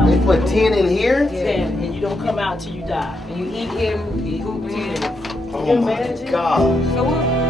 They put 10 in here? 10, and you don't come out till you die. And you eat him, you poop him. Oh my God. So what?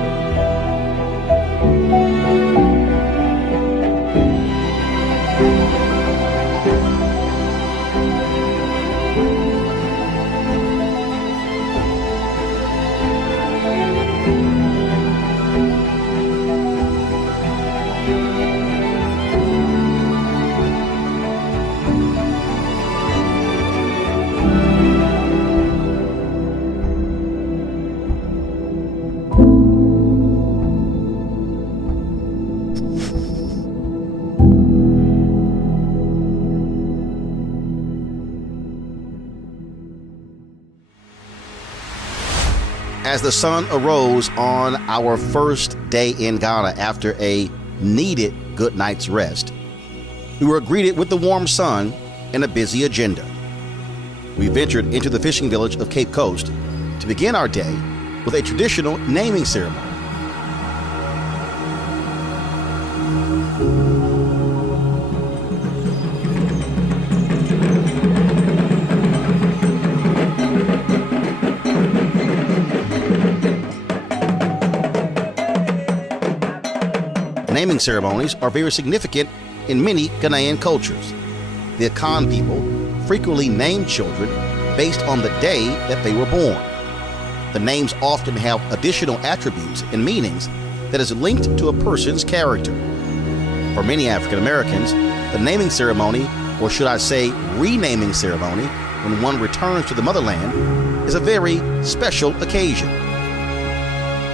As the sun arose on our first day in Ghana after a needed good night's rest, we were greeted with the warm sun and a busy agenda. We ventured into the fishing village of Cape Coast to begin our day with a traditional naming ceremony. Naming ceremonies are very significant in many Ghanaian cultures. The Akan people frequently name children based on the day that they were born. The names often have additional attributes and meanings that is linked to a person's character. For many African Americans, the naming ceremony, or should I say renaming ceremony, when one returns to the motherland, is a very special occasion.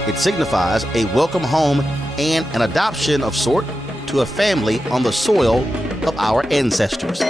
It signifies a welcome home and an adoption of sort to a family on the soil of our ancestors.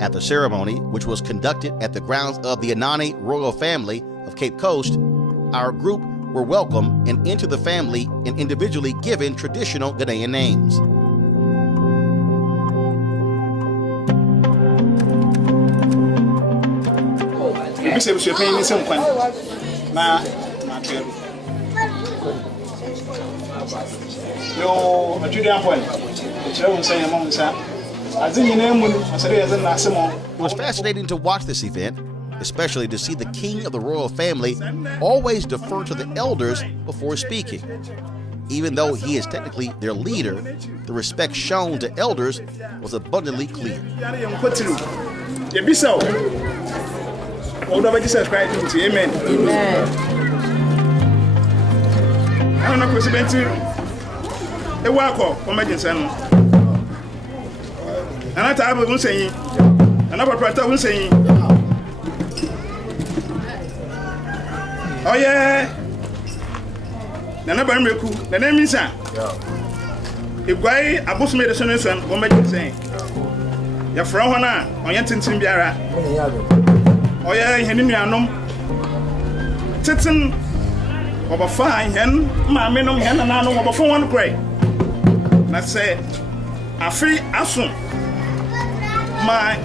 At the ceremony, which was conducted at the grounds of the Anani royal family of Cape Coast, our group were welcomed and into the family and individually given traditional Ghanaian names. It was fascinating to watch this event, especially to see the king of the royal family always defer to the elders before speaking. Even though he is technically their leader, the respect shown to elders was abundantly clear. Oh yeah. Nana Bamreku, the name is Igwai Abusme the Sonson, what make you say? Your Frauana, on your Tintin Biara. Oh yeah, Henimianum Titin Oba fine hen ma me no hen na no oba fo one cray. Na say afi aso ma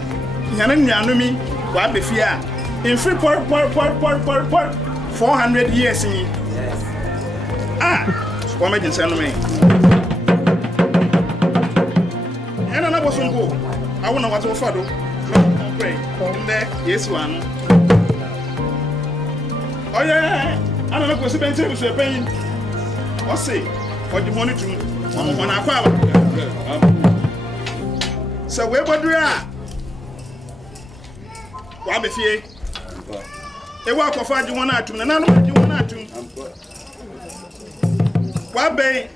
hen nyanu mi wa be fi a in free por 400 years in. Yes. What made you send me? And I was on go. I wonder what to follow. No, pray. There, yes, one. Oh, yeah. I don't know what's the pain to be paying. What's say? What the money to one aqua. So, where would you are? What be fear? They walk off at you one atom, and I don't want you one atom. What bay?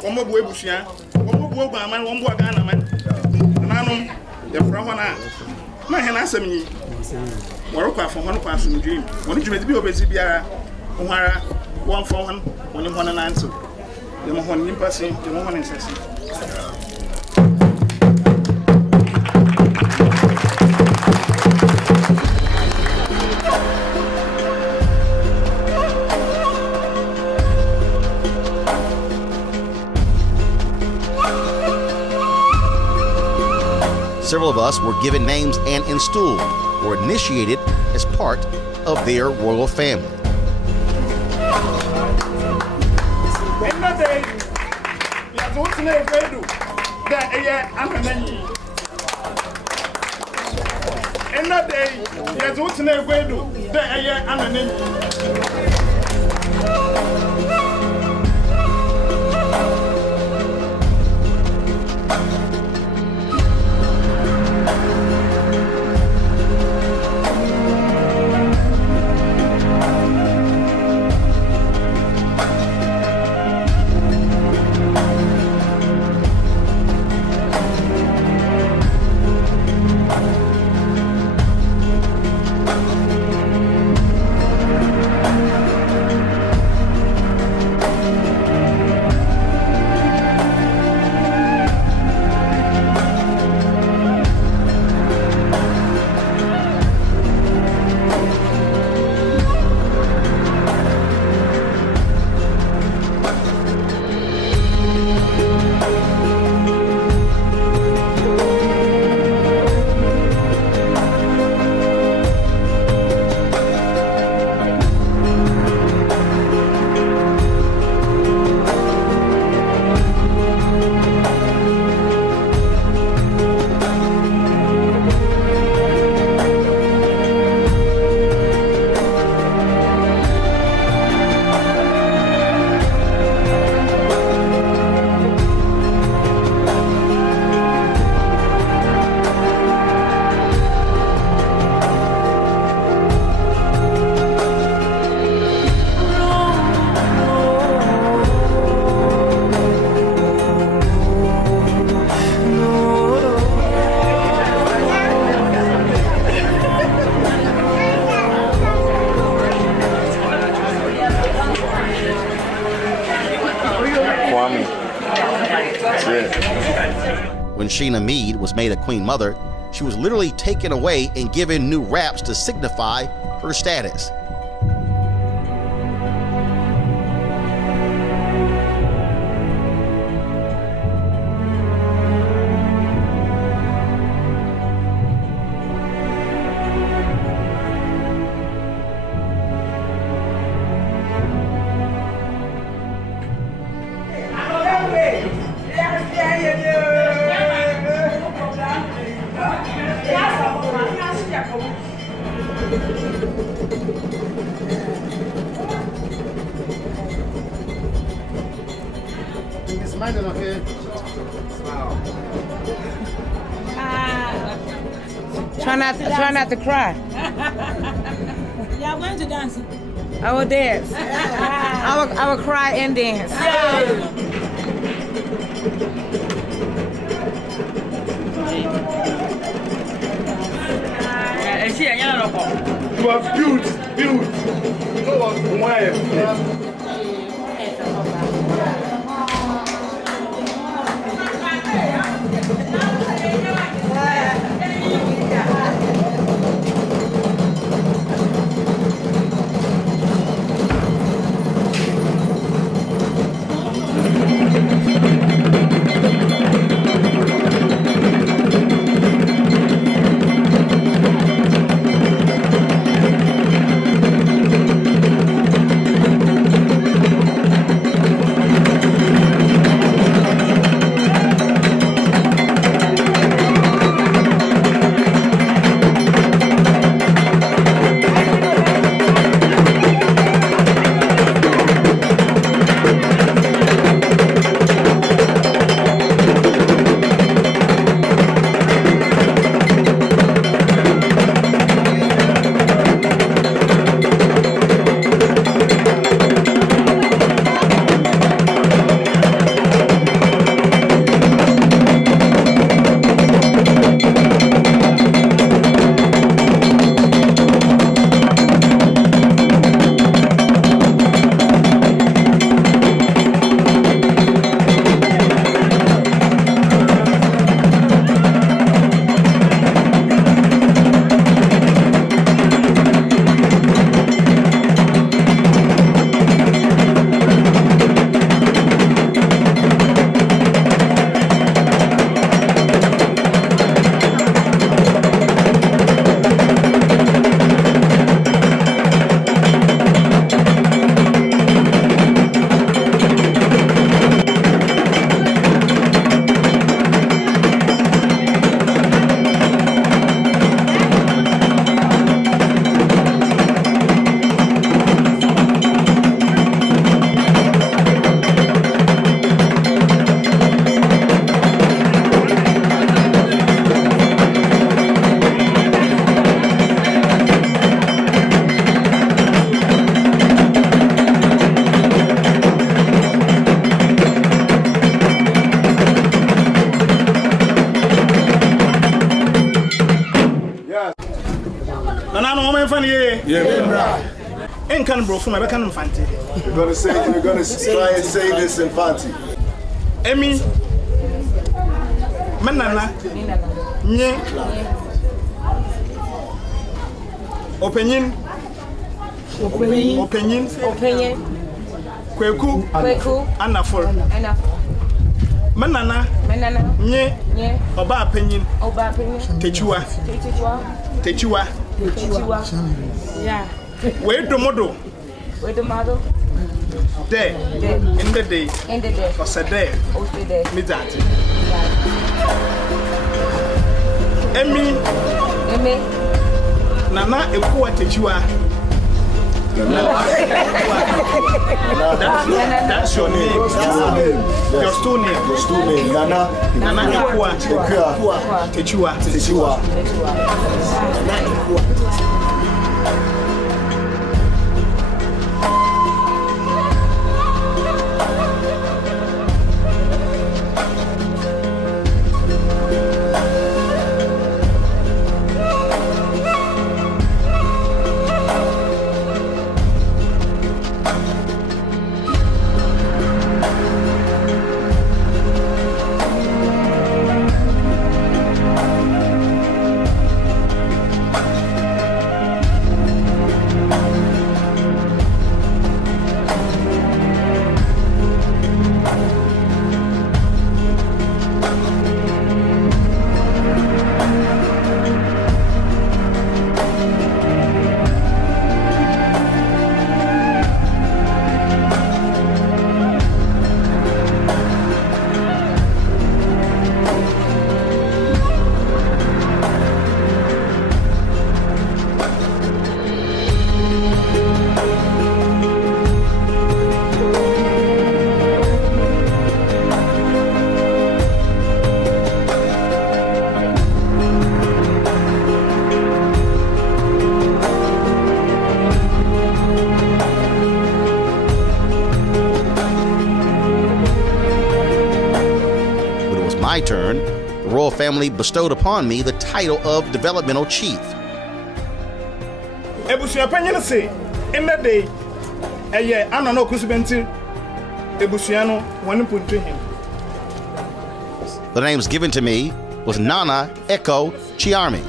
One more bushia, one more man, one more Ghana man. And I know the Frahana. My hand answer me. Work from one person dream. When you be obey Biara, Umara, 1 for 1, when you want an answer. The one in person, the woman in session. Several of us were given names and installed or initiated as part of their royal family. When Sheena Mead was made a Queen Mother, she was literally taken away and given new wraps to signify her status. Try not to cry. Y'all went to dance. I will dance. I will cry and dance. You are beautiful. You are wife. Ain't can bro from I can infante. We're gonna try and say this in Fanti. Emi Manana Nye Opinion Kweku Anafor Manana Nye Oba opinion Techua Yeah. Where the model Where the model? there in the day or said there midnight. Emi Nana Ekuwa Techua. That's your name. Your stool name. Nana Ekuwa Techua. My turn, the royal family bestowed upon me the title of developmental chief. Ebusia penyen say in that day anano kusubenti ebusia no wonu puntu him. The names given to me was Nana Echo Chiarmi.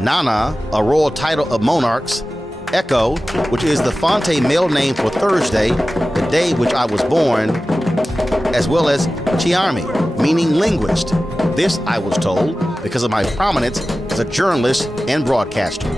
Nana, a royal title of monarchs. Echo, which is the Fonte male name for Thursday, the day which I was born, as well as Chiarmi, meaning linguist. This, I was told, because of my prominence as a journalist and broadcaster.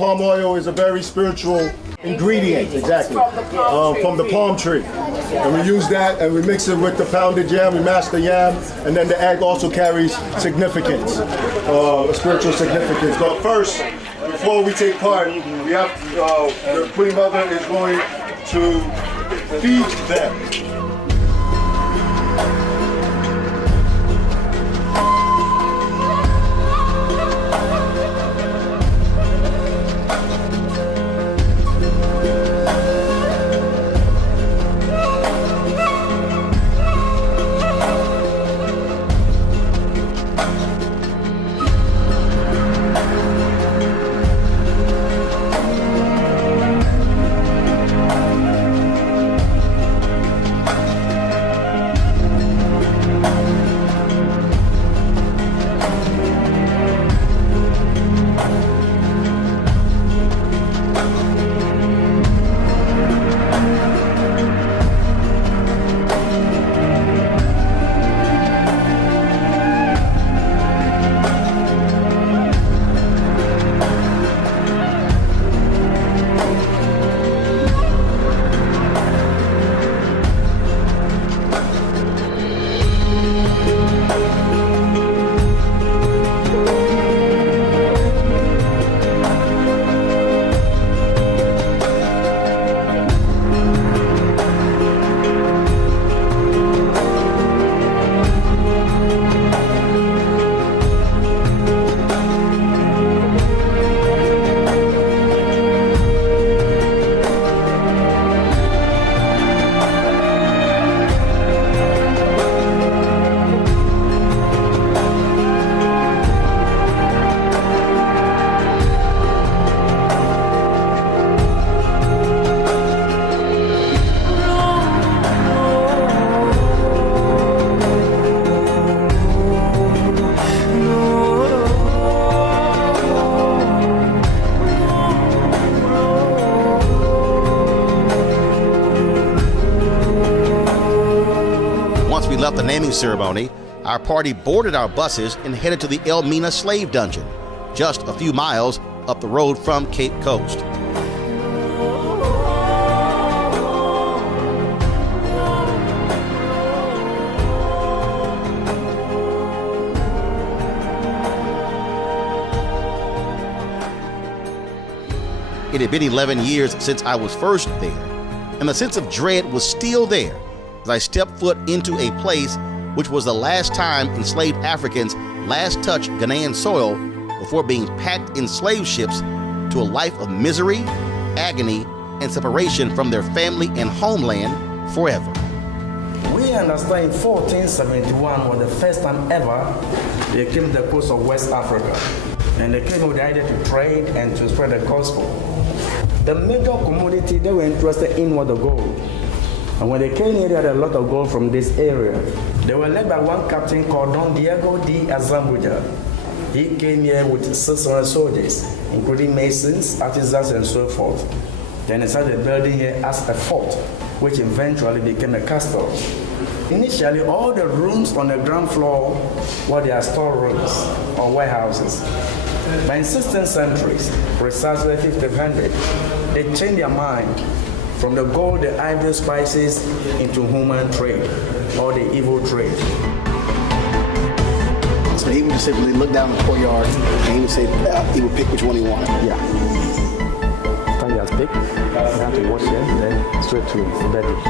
palm oil is a very spiritual ingredient, exactly, from the palm tree. And we use that and we mix it with the pounded yam, we mash the yam, and then the egg also carries significance, spiritual significance. But first, before we take part, we have the Queen Mother is going to feed them. Left the naming ceremony, our party boarded our buses and headed to the Elmina slave dungeon, just a few miles up the road from Cape Coast. It had been 11 years since I was first there, and the sense of dread was still there as I stepped foot into a place which was the last time enslaved Africans last touched Ghanaian soil before being packed in slave ships to a life of misery, agony, and separation from their family and homeland forever. We understand 1471 was the first time ever they came to the coast of West Africa. And they came with the idea to trade and to spread the gospel. The major commodity they were interested in was the gold. And when they came here, they had a lot of gold from this area. They were led by one captain called Don Diego de Azambuja. He came here with 600 soldiers, including masons, artisans, and so forth. Then they started building here as a fort, which eventually became a castle. Initially, all the rooms on the ground floor were their storerooms or warehouses. But in 16th century, precisely 1500, they changed their mind from the gold, the ivory, spices into human trade or the evil trade. So he would just simply look down the courtyard and he would say he would pick which one he wanted. Yeah. After he has picked, you have to wash them, then straight to the bedding.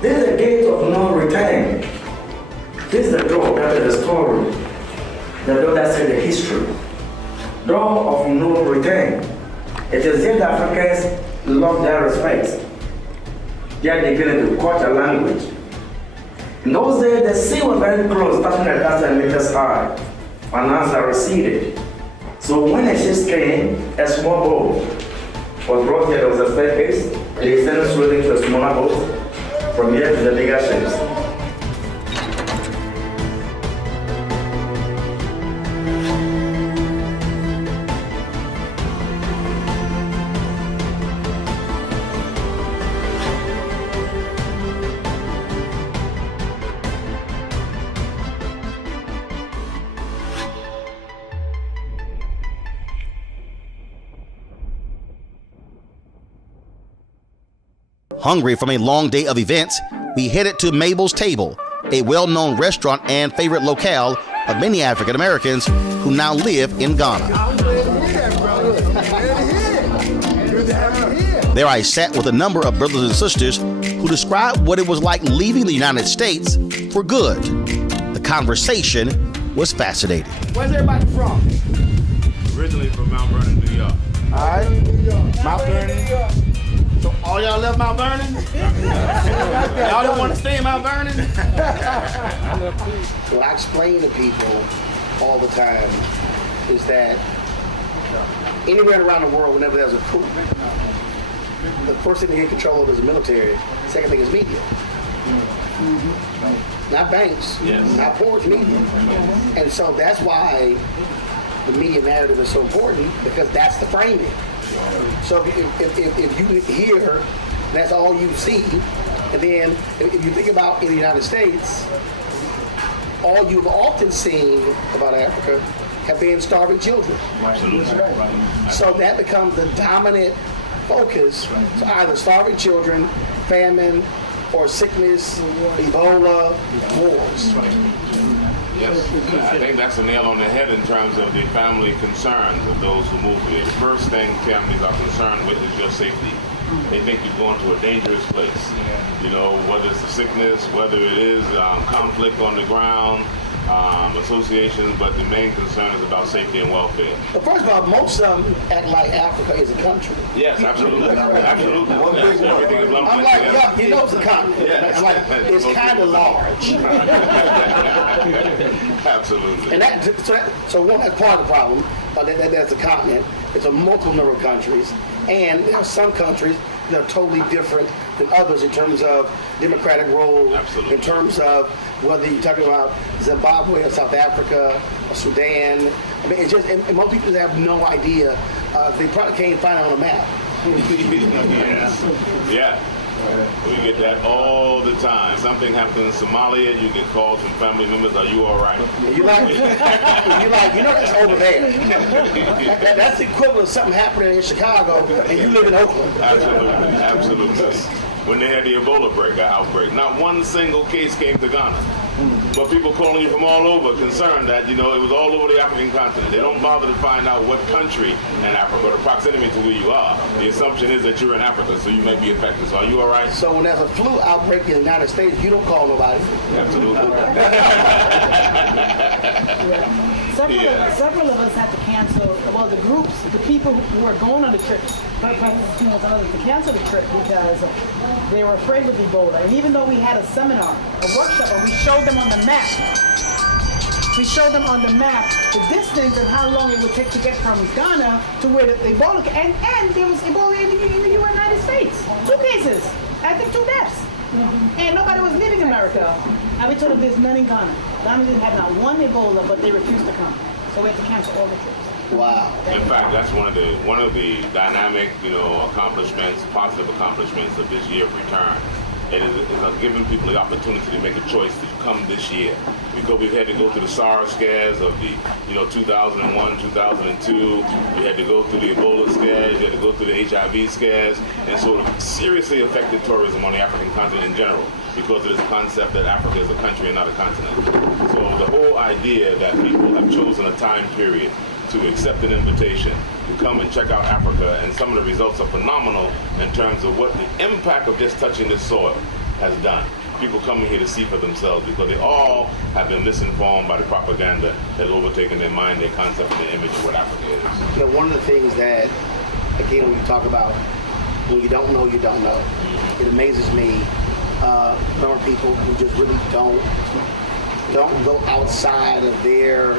This is the gate of no return. This is the door that is the story. The door that says the history. Door of no return. It is here that Africans love their respect. They are beginning to culture language. In those days, the sea was very close, touching the 1,000 meters high. And as I receded, So when the ships came, a small boat was brought here. There was a staircase. They extended slowly to a smaller boat. From here to the bigger ships. Hungry from a long day of events, we headed to Mabel's Table, a well-known restaurant and favorite locale of many African Americans who now live in Ghana. There I sat with a number of brothers and sisters who described what it was like leaving the United States for good. The conversation was fascinating. Where's everybody from? Originally from Mount Vernon, New York. All right. Mount Vernon. So all y'all left Mount Vernon? Y'all don't want to stay in Mount Vernon? What I explain to people all the time is that anywhere around the world, whenever there's a coup, the first thing they get control of is the military. Second thing is media. Not banks, not poor, it's media. And so that's why the media narrative is so important, because that's the framing. So if you hear, that's all you see, and then if you think about in the United States, all you've often seen about Africa have been starving children. Absolutely. So that becomes the dominant focus. So either starving children, famine, or sickness, Ebola, wars. Yes, I think that's a nail on the head in terms of the family concerns of those who move here. The first thing families are concerned with is your safety. They think you're going to a dangerous place. You know, whether it's a sickness, whether it is conflict on the ground, associations, but the main concern is about safety and welfare. But first of all, most of them act like Africa is a country. Yes, absolutely. Absolutely. Yes, everything is lumped I'm like, together. yeah, you know it's a continent. Yes. I'm like, it's kind of large. Absolutely. And so one, that's part of the problem. That's a continent. It's a multiple number of countries. And there are some countries that are totally different than others in terms of democratic role, Absolutely. in terms of whether you're talking about Zimbabwe or South Africa or Sudan. I mean, it's just, and most people have no idea. They probably can't find it on a map. Yeah. We get that all the time. Something happens in Somalia, you get calls from family members, are you all right? You're like, you know that's over there. That's the equivalent of something happening in Chicago and you live in Oakland. Absolutely, absolutely. When they had the Ebola outbreak, not one single case came to Ghana. But people calling you from all over concerned that, you know, it was all over the African continent. They don't bother to find out what country in Africa, the proximity to where you are. The assumption is that you're in Africa, so you may be affected. So are you all right? So when there's a flu outbreak in the United States, you don't call nobody. Absolutely. Several of us had to cancel, well, the groups, the people who were going on the trip, to cancel the trip because they were afraid with Ebola. And even though we had a seminar, a workshop, and we showed them on the map, the distance and how long it would take to get from Ghana to where the Ebola, and there was Ebola in the United States. 2 cases, I think 2 deaths. And nobody was leaving America. And we told them there's none in Ghana. Ghana didn't have not one Ebola, but they refused to come. So we had to cancel all the trips. Wow. In fact, that's one of the dynamic, accomplishments, positive accomplishments of this year of return. It is giving people the opportunity to make a choice to come this year. Because we've had to go through the SARS scares of the, 2001, 2002. We had to go through the Ebola scares. We had to go through the HIV scares. And so it seriously affected tourism on the African continent in general because of this concept that Africa is a country and not a continent. So the whole idea that people have chosen a time period to accept an invitation to come and check out Africa, and some of the results are phenomenal in terms of what the impact of just touching this soil has done. People coming here to see for themselves because they all have been misinformed by the propaganda that's overtaken their mind, their concept, and their image of what Africa is. One of the things that, again, when you talk about when you don't know, you don't know. It amazes me. There are people who just really don't go outside of their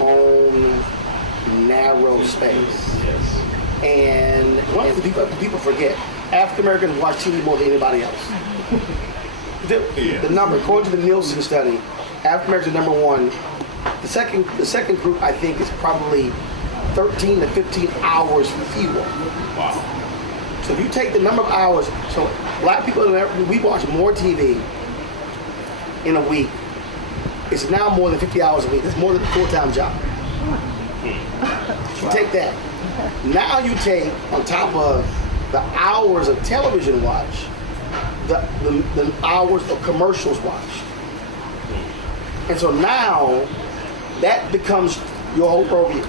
own narrow space. And one of the people forget, African Americans watch TV more than anybody else. The number, according to the Nielsen study, African Americans are number one. The second group, I think, is probably 13 to 15 hours fewer. Wow. So if you take the number of hours, so black people, we watch more TV in a week. It's now more than 50 hours a week. It's more than a full-time job. You take that. Now you take, on top of the hours of television watch, the hours of commercials watch. And so now, that becomes your whole purview.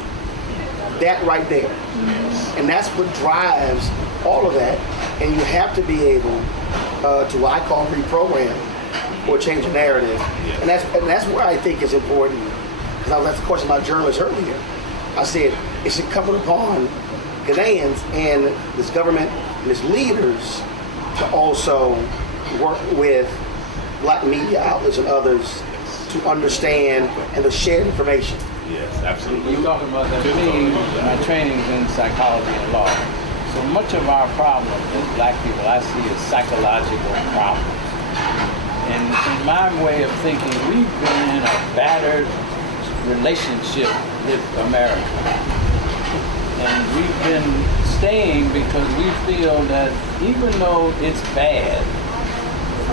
That right there. And that's what drives all of that. And you have to be able to what I call reprogram or change the narrative. And that's where I think is important. Because I was asked a question about journalists earlier. I said, it's incumbent upon Ghanaians and this government and its leaders to also work with black media outlets and others to understand and to share information. Yes, absolutely. You're talking about that. My training's in psychology and law. So much of our problem as black people, I see as psychological problems. And in my way of thinking, we've been in a battered relationship with America. And we've been staying because we feel that even though it's bad,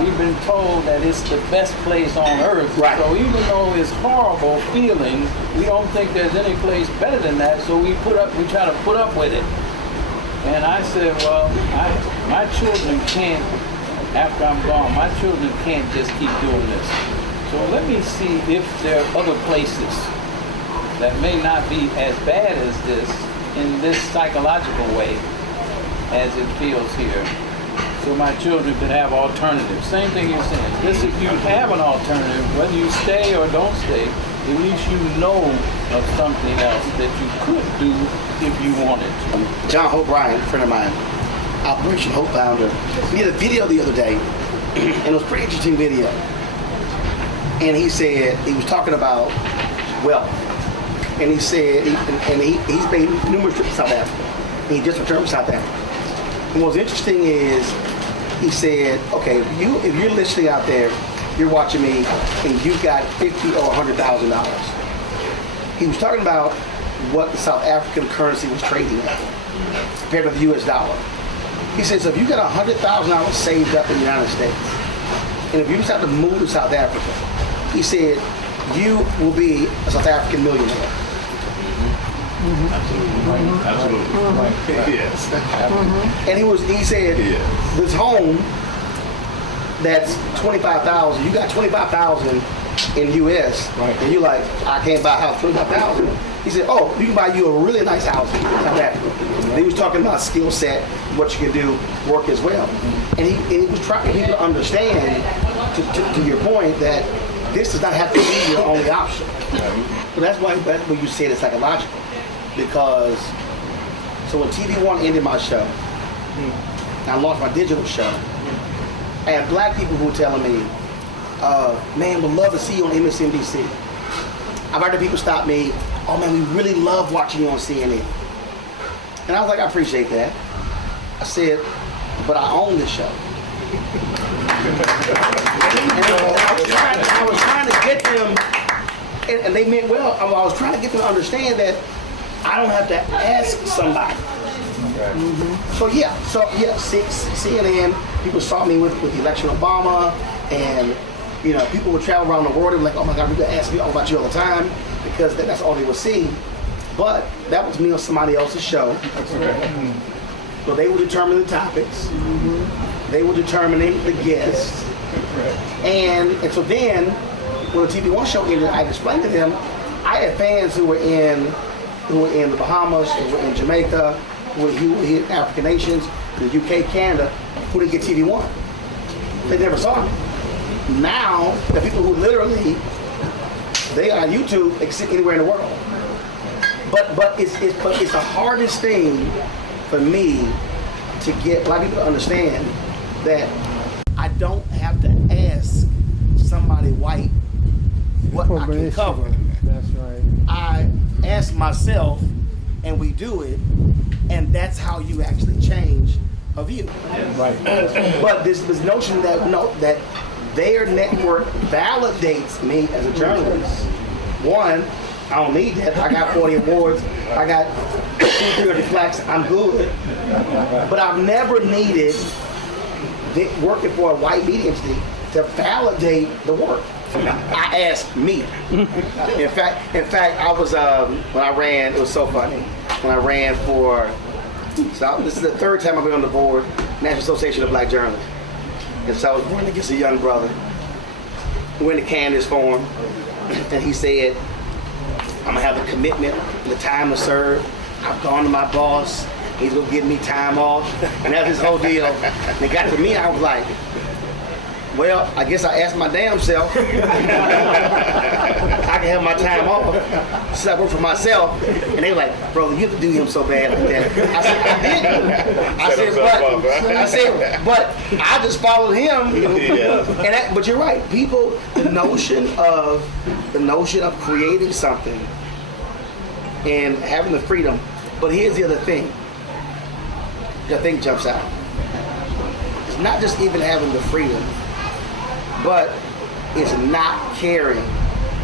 we've been told that it's the best place on earth. Right. So even though it's horrible feeling, we don't think there's any place better than that. So we try to put up with it. And I said, well, my children can't, after I'm gone, my children can't just keep doing this. So let me see if there are other places that may not be as bad as this in this psychological way as it feels here. So my children could have alternatives. Same thing you're saying. This, if you have an alternative, whether you stay or don't stay, at least you know of something else that you could do if you wanted to. John Hope Bryant, a friend of mine, Operation Hope founder, he did a video the other day, and it was a pretty interesting video. And he said, he was talking about wealth. And he said, he's made numerous trips to South Africa. He just returned from South Africa. And what's interesting is, he said, okay, if you're listening out there, you're watching me, and you've got $50,000 or $100,000. He was talking about what the South African currency was trading at compared to the U.S. dollar. He said, so if you got $100,000 saved up in the United States, and if you just have to move to South Africa, he said, you will be a South African millionaire. Absolutely. Absolutely. Yes. And he said, this home that's $25,000, you got $25,000 in US, and you're like, I can't buy a house for $25,000. He said, oh, you can buy you a really nice house in South Africa. And he was talking about skill set, what you can do, work as well. And he was trying people to understand, to your point, that this does not have to be your only option. But that's why you said it's psychological. Because, so when TV One ended my show, I launched my digital show, I had black people who were telling me, man, we'd love to see you on MSNBC. I've heard people stop me, oh man, we really love watching you on CNN. And I was like, I appreciate that. I said, but I own this show. And I was trying to get them, and they meant well, I was trying to get them to understand that I don't have to ask somebody. So CNN, people saw me with the election of Obama, and people would travel around the world and be like, oh my God, people ask me all about you all the time, because that's all they would see. But that was me on somebody else's show. So they would determine the topics. They were determining the guests. And so then, when the TV One show ended, I explained to them, I had fans who were in the Bahamas, who were in Jamaica, who were in African nations, the UK, Canada, who didn't get TV One. They never saw me. Now, the people who literally, they are on YouTube anywhere in the world. But it's the hardest thing for me to get black people to understand that I don't have to ask somebody white what I can cover. That's right. I ask myself, and we do it, and that's how you actually change a view. Right. But this notion that their network validates me as a journalist. One, I don't need that. I got 40 awards. I got 230 plaques. I'm good. But I've never needed working for a white media entity to validate the work. I asked me. In fact, I was when I ran. It was so funny. When I ran for, this is the third time I've been on the board, National Association of Black Journalists. And so I was running against a young brother. We went to canvas for him, and he said, I'm gonna have the commitment, the time to serve. I've gone to my boss. He's gonna give me time off, and that's his whole deal. And it got to me, I was like, well, I guess I asked my damn self. I can have my time off. So I work for myself. And they were like, brother, you have to do him so bad like that. I said, I didn't. I said, but I just followed him. And but you're right. People, the notion of creating something and having the freedom. But here's the other thing that I think jumps out. It's not just even having the freedom, but it's not caring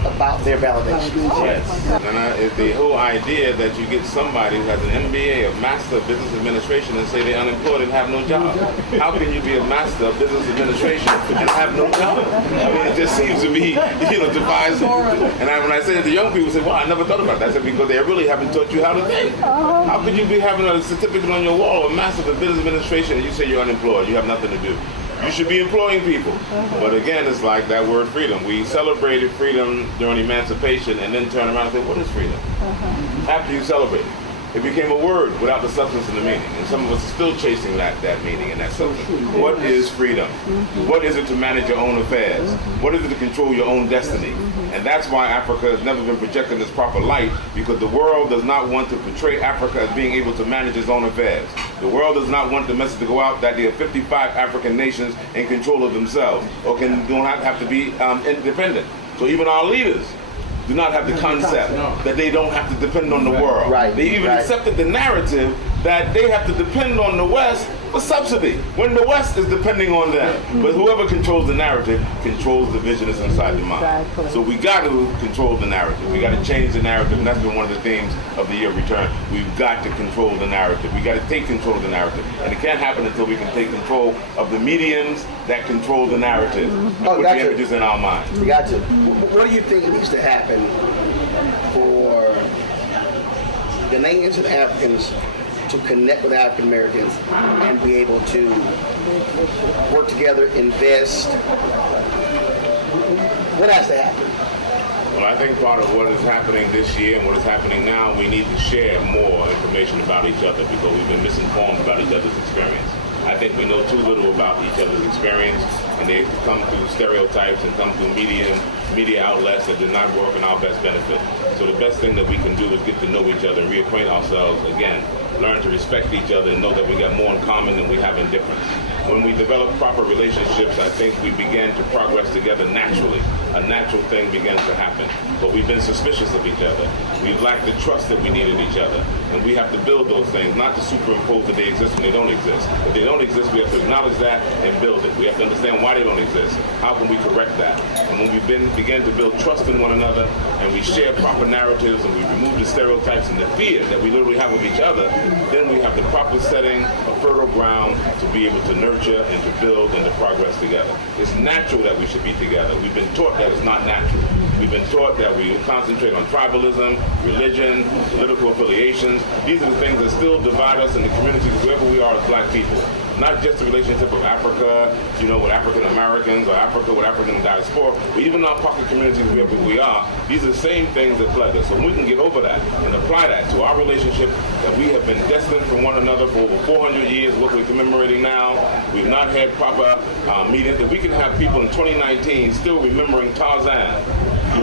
about their validation. Yes. And the whole idea that you get somebody who has an MBA, a Master of Business Administration, and say they're unemployed and have no job. How can you be a Master of Business Administration and have no job? I mean, it just seems to be, defies. And when I say that to young people, say, well, I never thought about that. I said, because they really haven't taught you how to think. How could you be having a certificate on your wall, a Master of Business Administration, and you say you're unemployed, you have nothing to do? You should be employing people. But again, it's like that word freedom. We celebrated freedom during emancipation and then turn around and say, what is freedom? After you celebrate it. It became a word without the substance and the meaning. And some of us are still chasing that meaning and that substance. What is freedom? What is it to manage your own affairs? What is it to control your own destiny? And that's why Africa has never been projected in its proper light, because the world does not want to portray Africa as being able to manage its own affairs. The world does not want the message to go out that there are 55 African nations in control of themselves or don't have to be independent. So even our leaders do not have the concept that they don't have to depend on the world. They even accepted the narrative that they have to depend on the West for subsidy, when the West is depending on them. But whoever controls the narrative controls the vision that's inside the mind. So we got to control the narrative. We got to change the narrative, and that's been one of the themes of the year of return. We've got to control the narrative. We got to take control of the narrative. And it can't happen until we can take control of the mediums that control the narrative. Put the images in our mind. We got to. What do you think needs to happen for Ghanaians and Africans to connect with African Americans and be able to work together, invest? What has to happen? Well, I think part of what is happening this year and what is happening now, we need to share more information about each other, because we've been misinformed about each other's experience. I think we know too little about each other's experience, and they come through stereotypes and come through media outlets that do not work in our best benefit. So the best thing that we can do is get to know each other and reacquaint ourselves again. Learn to respect each other and know that we got more in common than we have in difference. When we develop proper relationships, I think we begin to progress together naturally. A natural thing begins to happen. But we've been suspicious of each other. We've lacked the trust that we need in each other. And we have to build those things, not to superimpose that they exist when they don't exist. If they don't exist, we have to acknowledge that and build it. We have to understand why they don't exist. How can we correct that? And when we begin to build trust in one another, and we share proper narratives, and we remove the stereotypes and the fear that we literally have of each other, then we have the proper setting, a fertile ground to be able to nurture and to build and to progress together. It's natural that we should be together. We've been taught that it's not natural. We've been taught that we concentrate on tribalism, religion, political affiliations. These are the things that still divide us in the communities wherever we are as black people. Not just the relationship of Africa, with African Americans, or Africa with African diaspora, but even our pocket communities wherever we are. These are the same things that plague us. So we can get over that and apply that to our relationship that we have been destined from one another for over 400 years, what we're commemorating now. We've not had proper meetings. That we can have people in 2019 still remembering Tarzan.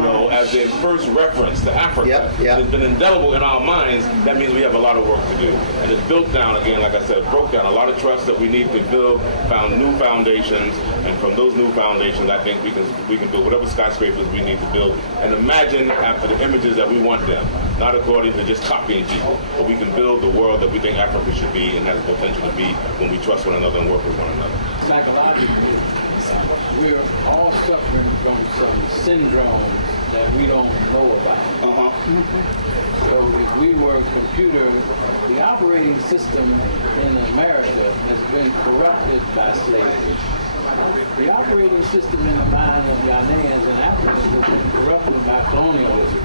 know, as their first reference to Africa. It's been indelible in our minds. That means we have a lot of work to do. And it's built down, again, like I said, broke down a lot of trust that we need to build, found new foundations, and from those new foundations, I think we can build whatever skyscrapers we need to build and imagine after the images that we want them, not according to just copying people, but we can build the world that we think Africa should be and has the potential to be when we trust one another and work with one another. Psychologically, we're all suffering from some syndromes that we don't know about. So if we were computer, the operating system in America has been corrupted by slavery. The operating system in the mind of Ghanaians and Africans has been corrupted by colonialism.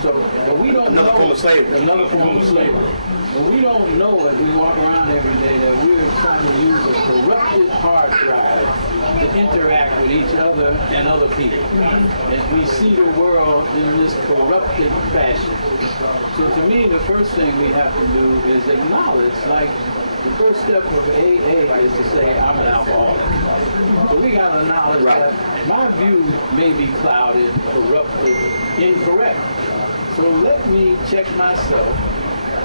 So but we don't know form of slavery. Another form of slavery. And we don't know as we walk around every day that we're trying to use a corrupted hard drive to interact with each other and other people. And we see the world in this corrupted fashion. So to me, the first thing we have to do is acknowledge, like, the first step of AA is to say, I'm an alcoholic. So we got to acknowledge that my view may be clouded, corrupted, incorrect. So let me check myself.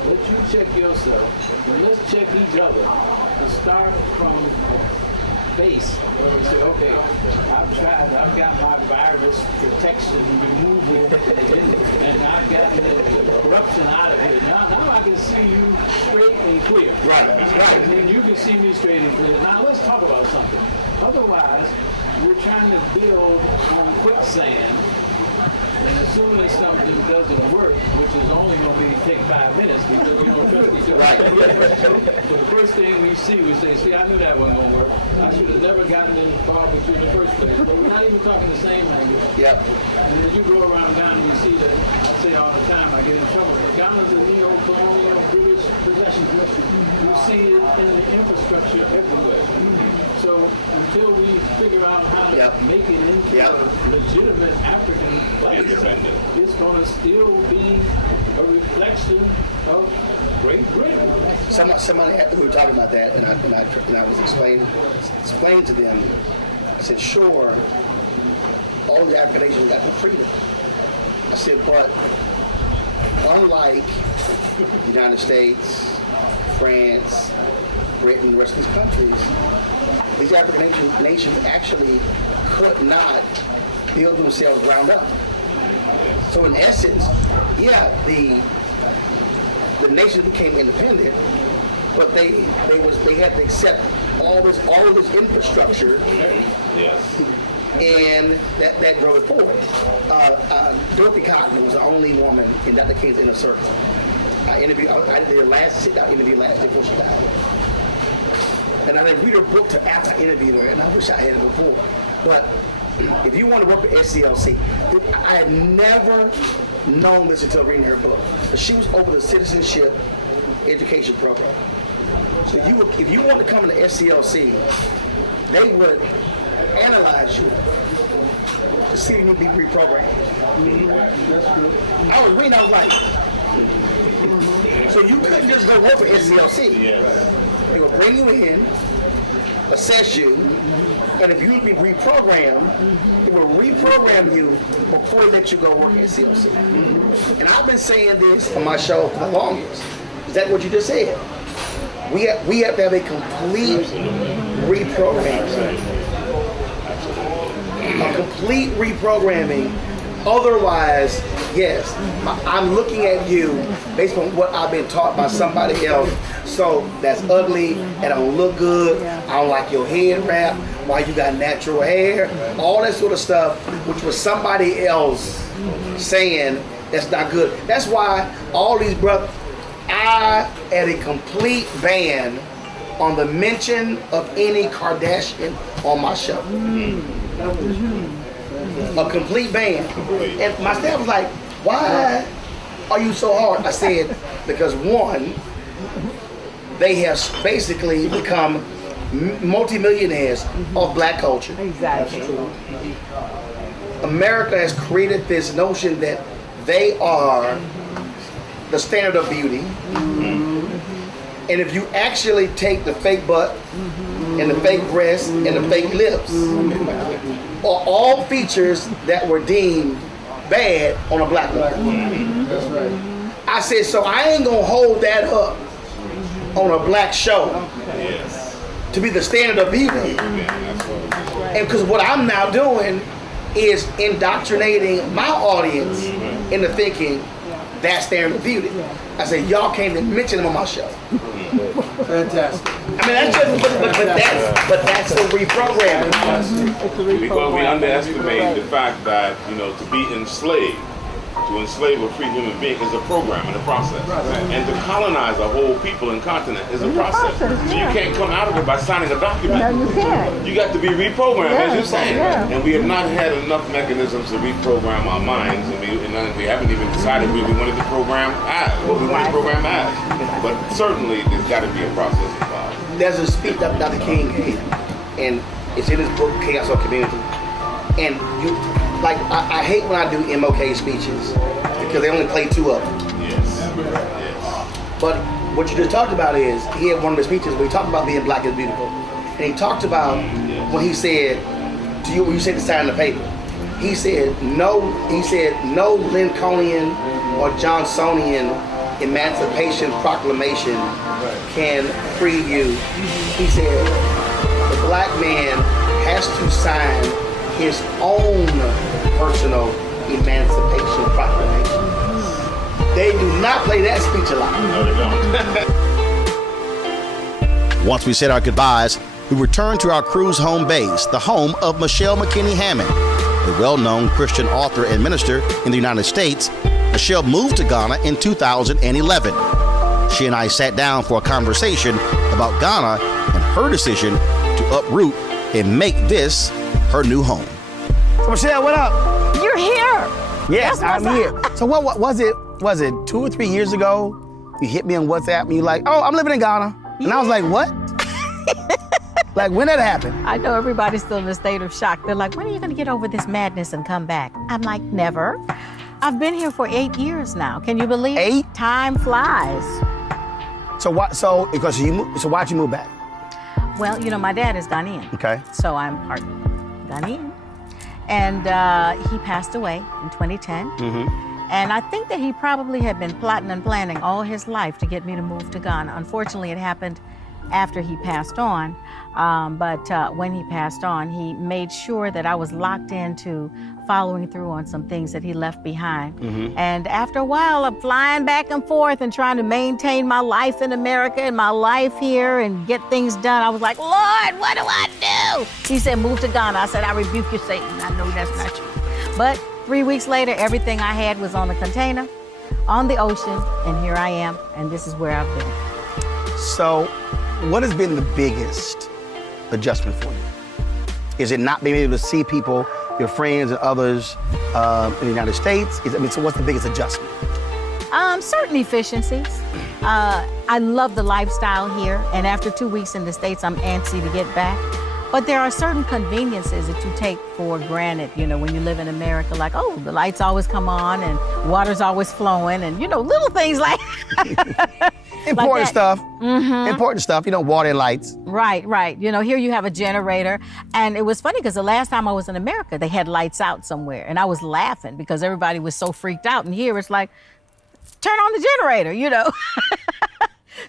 Let you check yourself, and let's check each other to start from a base where we say, okay, I've got my virus protection removal, and I've got the corruption out of it. Now I can see you straight and clear. And then you can see me straight and clear. Now let's talk about something. Otherwise, we're trying to build on quicksand. And as soon as something doesn't work, which is only going to take 5 minutes because we don't trust each other. So the first thing we say, I knew that wasn't going to work. I should have never gotten involved with you in the first place. But we're not even talking the same language. And as you go around Ghana, you see that, I say all the time, I get in trouble, but Ghana's a neo-colonial British possession. You see it in the infrastructure everywhere. So until we figure out how to make it into a legitimate African place, it's going to still be a reflection of Great Britain. Somebody we were talking about that, and I was explaining to them. I said, sure, all the African nations got their freedom. I said, but unlike the United States, France, Britain, the rest of these countries, these African nations actually could not build themselves ground up. So in essence, the nation became independent, but they had to accept all of this infrastructure, and that drove it forward. Dorothy Cotton was the only woman in Dr. King's inner circle. I did their last sit-down interview last day before she died. And I didn't read her book till after I interviewed her, and I wish I had it before. But if you want to work with SCLC, I had never known this until reading her book. But she was over the citizenship education program. So if you want to come to SCLC, they would analyze you to see if you need to be reprogrammed. I was reading, I was like, so you couldn't just go work for SCLC. They will bring you in, assess you, and if you need to be reprogrammed, they will reprogram you before they let you go work at CLC. And I've been saying this on my show for the longest. Is that what you just said? We have to have a complete reprogramming. A complete reprogramming. Otherwise, yes, I'm looking at you based on what I've been taught by somebody else. So that's ugly, and don't look good. I don't like your head wrap. Why you got natural hair? All that sort of stuff, which was somebody else saying that's not good. That's why all these brothers, I had a complete ban on the mention of any Kardashian on my show. A complete ban. And my staff was like, why are you so hard? I said, because one, they have basically become multimillionaires of black culture. Exactly. America has created this notion that they are the standard of beauty. And if you actually take the fake butt and the fake breasts and the fake lips, are all features that were deemed bad on a black woman. That's right. I said, so I ain't gonna hold that up on a black show to be the standard of beauty. And because what I'm now doing is indoctrinating my audience into thinking that standard of beauty. I said, y'all can't even mention them on my show. Fantastic. I mean, that's just, but that's the reprogramming. Because we underestimate the fact that, you know, to be enslaved, to enslave a free human being is a program and a process. And to colonize a whole people and continent is a process. So you can't come out of it by signing a document. No, you can't. You got to be reprogrammed, as you're saying. Yeah. And we have not had enough mechanisms to reprogram our minds, and we haven't even decided what we wanted to program as, what we want to program as. But certainly, there's got to be a process involved. There's a speech that Dr. King gave, and it's in his book, Chaos of Community. And you, like, I hate when I do MLK speeches because they only play 2 of them. Yes. But what you just talked about is, he had one of the speeches where he talked about being black is beautiful. And he talked about when he said to you, when you said to sign the paper, he said no Lincolnian or Johnsonian Emancipation Proclamation can free you. He said the black man has to sign his own personal Emancipation Proclamation. They do not play that speech a lot. No, they don't. Once we said our goodbyes, we returned to our cruise home base, the home of Michelle McKinney Hammond, a well-known Christian author and minister in the United States. Michelle moved to Ghana in 2011. She and I sat down for a conversation about Ghana and her decision to uproot and make this her new home. So Michelle, what up? You're here. Yes, I'm here. So what was it 2 or 3 years ago? You hit me on WhatsApp and you like, oh, I'm living in Ghana. And I was like, what? Like, when did that happen? I know everybody's still in a state of shock. They're like, when are you going to get over this madness and come back? I'm like, never. I've been here for 8 years now. Can you believe 8? it? Time flies. So why'd you move back? Well, you know, my dad is Ghanaian. Okay. So I'm part Ghanaian. And he passed away in 2010. Mm-hmm. And I think that he probably had been plotting and planning all his life to get me to move to Ghana. Unfortunately, it happened after he passed on. But when he passed on, he made sure that I was locked into following through on some things that he left behind. Mm-hmm. And after a while of flying back and forth and trying to maintain my life in America and my life here and get things done, I was like, Lord, what do I do? He said, move to Ghana. I said, I rebuke you, Satan. I know that's not true. But 3 weeks later, everything I had was on a container, on the ocean, and here I am, and this is where I've been. So what has been the biggest adjustment for you? Is it not being able to see people, your friends and others in the United States? So what's the biggest adjustment? Certain efficiencies. I love the lifestyle here, and after 2 weeks in the States, I'm antsy to get back. But there are certain conveniences that you take for granted, you know, when you live in America, like, oh, the lights always come on and water's always flowing and, you know, little things like Important stuff. Mm-hmm. Important stuff, you know, water and lights. Right. You know, here you have a generator. And it was funny because the last time I was in America, they had lights out somewhere. And I was laughing because everybody was so freaked out. And here it's like, turn on the generator, you know.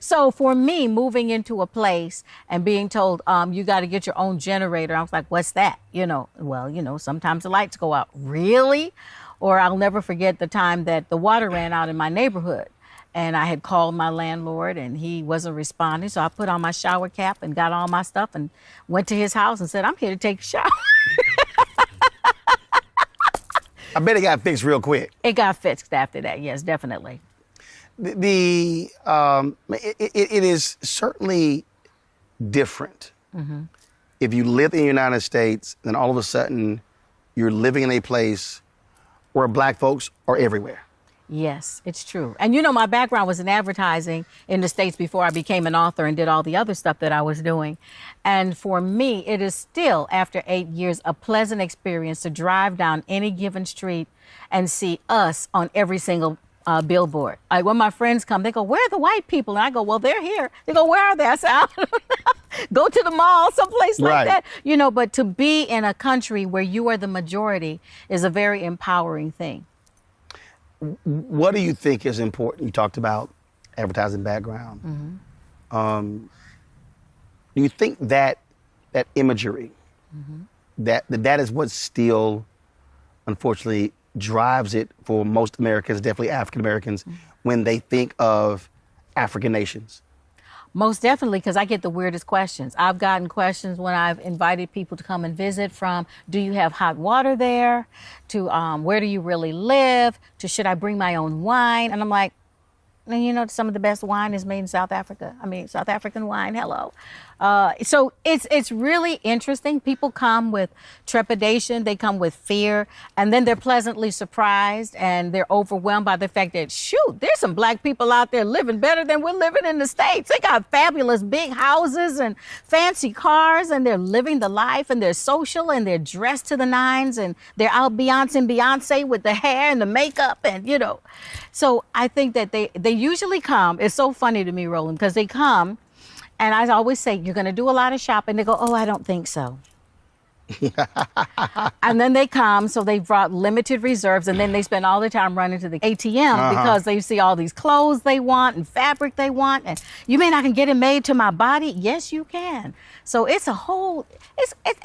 So for me, moving into a place and being told, you got to get your own generator, I was like, what's that? You know, well, you know, sometimes the lights go out. Really? Or I'll never forget the time that the water ran out in my neighborhood. And I had called my landlord and he wasn't responding. So I put on my shower cap and got all my stuff and went to his house and said, I'm here to take a shower. I bet it got fixed real quick. It got fixed after that, yes, definitely. It is certainly different. Mm-hmm. If you live in the United States, then all of a sudden you're living in a place where black folks are everywhere. Yes, it's true. And you know, my background was in advertising in the States before I became an author and did all the other stuff that I was doing. And for me, it is still, after 8 years, a pleasant experience to drive down any given street and see us on every single billboard. Like when my friends come, they go, "Where are the white people?" And I go, "Well, they're here." They go, "Where are they?" I say, "I don't know. Go to the mall, someplace like that." You know, but to be in a country where you are the majority is a very empowering thing. What do you think is important? You talked about advertising background. Do you think that imagery, that is what still, unfortunately, drives it for most Americans, definitely African Americans, when they think of African nations? Most definitely, because I get the weirdest questions. I've gotten questions when I've invited people to come and visit, from do you have hot water there, to where do you really live, to should I bring my own wine? And I'm like, and you know, some of the best wine is made in South Africa. I mean, South African wine, hello. So it's really interesting. People come with trepidation, they come with fear, and then they're pleasantly surprised and they're overwhelmed by the fact that, shoot, there's some black people out there living better than we're living in the States. They got fabulous big houses and fancy cars, and they're living the life, and they're social, and they're dressed to the nines, and they're out Beyonce with the hair and the makeup, and you know. So I think that they usually come. It's so funny to me, Roland, because they come, and I always say, "You're going to do a lot of shopping." They go, "Oh, I don't think so." And then they come, so they brought limited reserves, and then they spend all the time running to the ATM because they see all these clothes they want and fabric they want, and you mean I can get it made to my body? Yes, you can. So it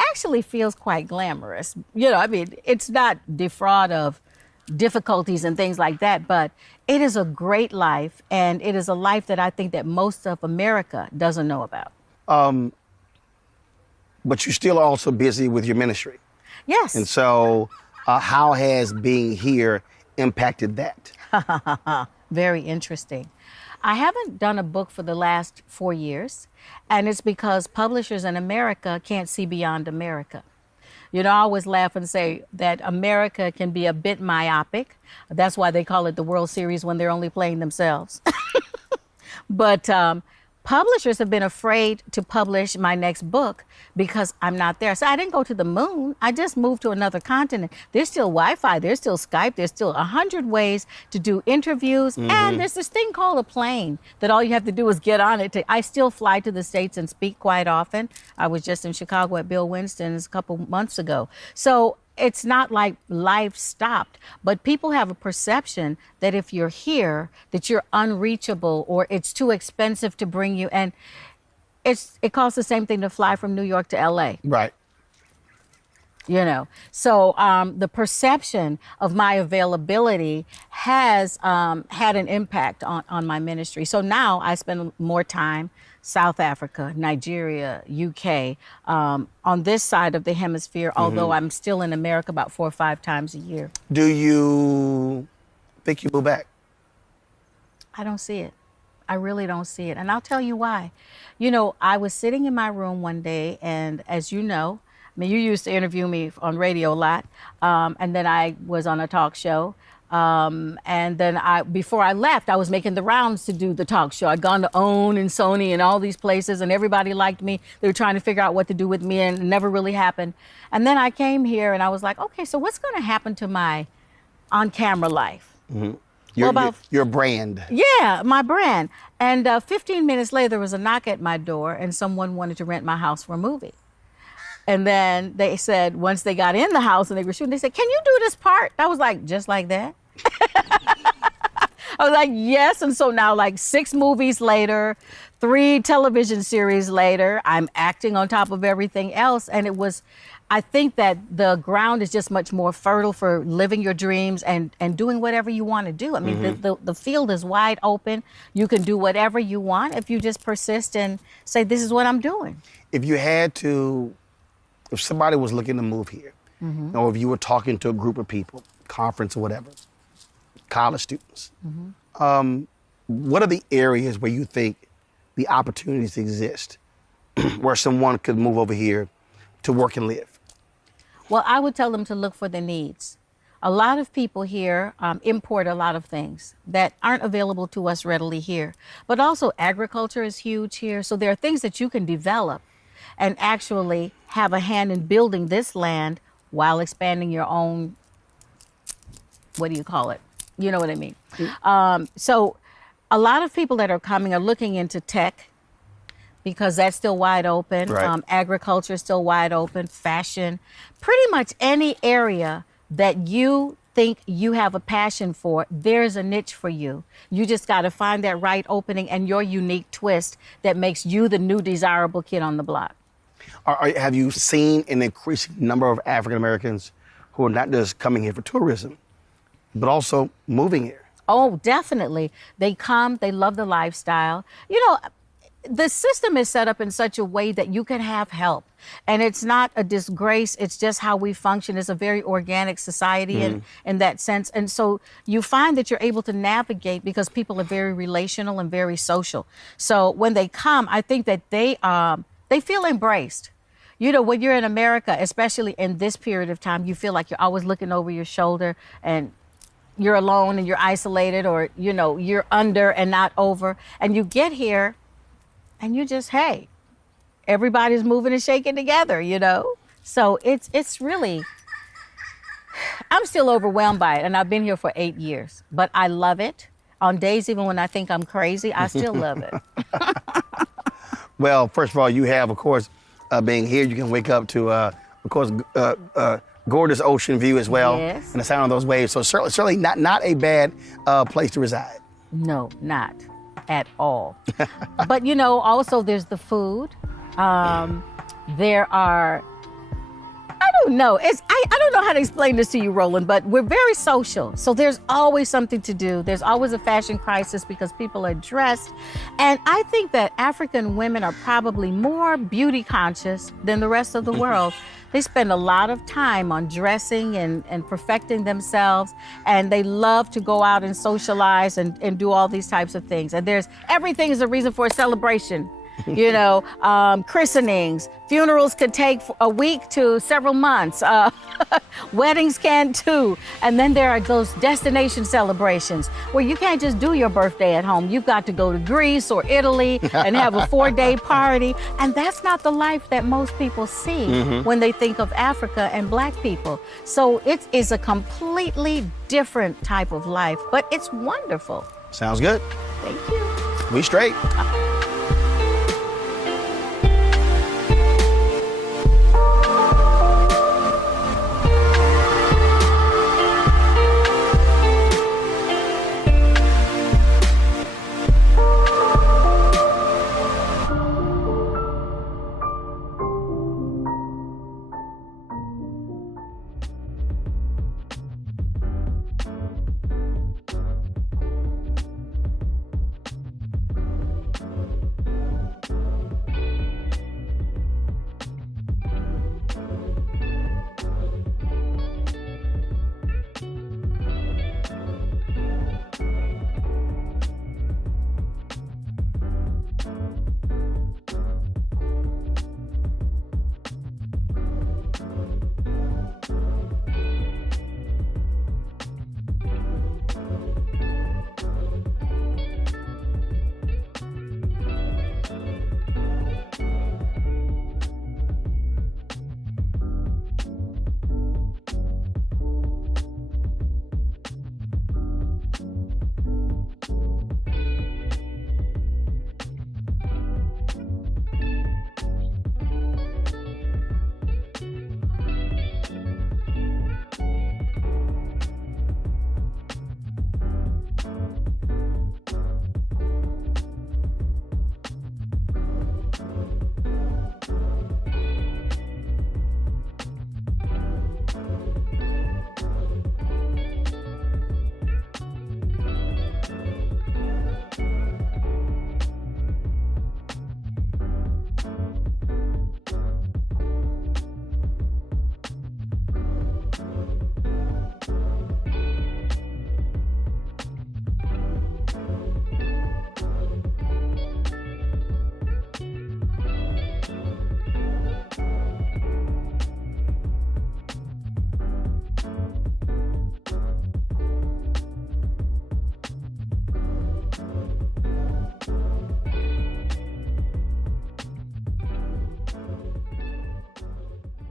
actually feels quite glamorous. You know, I mean, it's not defraud of difficulties and things like that, but it is a great life, and it is a life that I think that most of America doesn't know about. But you're still also busy with your ministry. Yes. And so how has being here impacted that? Very interesting. I haven't done a book for the last 4 years, and it's because publishers in America can't see beyond America. You know, I always laugh and say that America can be a bit myopic. That's why they call it the World Series when they're only playing themselves. But publishers have been afraid to publish my next book because I'm not there. So I didn't go to the moon. I just moved to another continent. There's still Wi-Fi. There's still Skype. There's still 100 ways to do interviews. And there's this thing called a plane that all you have to do is get on it. I still fly to the States and speak quite often. I was just in Chicago at Bill Winston's a couple months ago. So it's not like life stopped, but people have a perception that if you're here, that you're unreachable or it's too expensive to bring you. And it costs the same thing to fly from New York to LA. Right. You know, so the perception of my availability has had an impact on my ministry. So now I spend more time South Africa, Nigeria, UK, on this side of the hemisphere, although I'm still in America about 4 or 5 times a year. Do you think you move back? I don't see it. I really don't see it. And I'll tell you why. You know, I was sitting in my room one day, and as you know, I mean, you used to interview me on radio a lot, and then I was on a talk show. And then before I left, I was making the rounds to do the talk show. I'd gone to OWN and Sony and all these places, and everybody liked me. They were trying to figure out what to do with me, and it never really happened. And then I came here, and I was like, okay, so what's going to happen to my on-camera life? Your brand. Yeah, my brand. And 15 minutes later, there was a knock at my door, and someone wanted to rent my house for a movie. And then they said, once they got in the house and they were shooting, they said, "Can you do this part?" I was like, just like that? I was like, yes. And so now, like 6 movies later, 3 television series later, I'm acting on top of everything else. And I think that the ground is just much more fertile for living your dreams and doing whatever you want to do. I mean, the field is wide open. You can do whatever you want if you just persist and say, this is what I'm doing. If somebody was looking to move here, or if you were talking to a group of people, conference or whatever, college students, what are the areas where you think the opportunities exist where someone could move over here to work and live? Well, I would tell them to look for the needs. A lot of people here import a lot of things that aren't available to us readily here. But also agriculture is huge here. So there are things that you can develop and actually have a hand in building this land while expanding your own, what do you call it? You know what I mean? So a lot of people that are coming are looking into tech because that's still wide open. Right. Agriculture is still wide open. Fashion, pretty much any area that you think you have a passion for, there's a niche for you. You just got to find that right opening and your unique twist that makes you the new desirable kid on the block. Have you seen an increasing number of African Americans who are not just coming here for tourism, but also moving here? Oh, definitely. They come, they love the lifestyle. You know, the system is set up in such a way that you can have help. And it's not a disgrace. It's just how we function. It's a very organic society in that sense. And so you find that you're able to navigate because people are very relational and very social. So when they come, I think that they feel embraced. You know, when you're in America, especially in this period of time, you feel like you're always looking over your shoulder and you're alone and you're isolated, or, you know, you're under and not over. And you get here and you just, hey, everybody's moving and shaking together, you know? So it's really, I'm still overwhelmed by it. And I've been here for 8 years, but I love it. On days even when I think I'm crazy, I still love it. Well, first of all, you have, of course, being here, you can wake up to, of course, gorgeous ocean view as well. Yes. And the sound of those waves. So certainly not a bad place to reside. No, not at all. But, you know, also there's the food. There are, I don't know. I don't know how to explain this to you, Roland, but we're very social. So there's always something to do. There's always a fashion crisis because people are dressed. And I think that African women are probably more beauty conscious than the rest of the world. They spend a lot of time on dressing and perfecting themselves, and they love to go out and socialize and do all these types of things. And everything is a reason for a celebration. You know, christenings, funerals could take a week to several months. Weddings can too. And then there are those destination celebrations where you can't just do your birthday at home. You've got to go to Greece or Italy and have a 4-day party. And that's not the life that most people see when they think of Africa and Black people. So it is a completely different type of life, but it's wonderful. Sounds good. Thank you. We straight.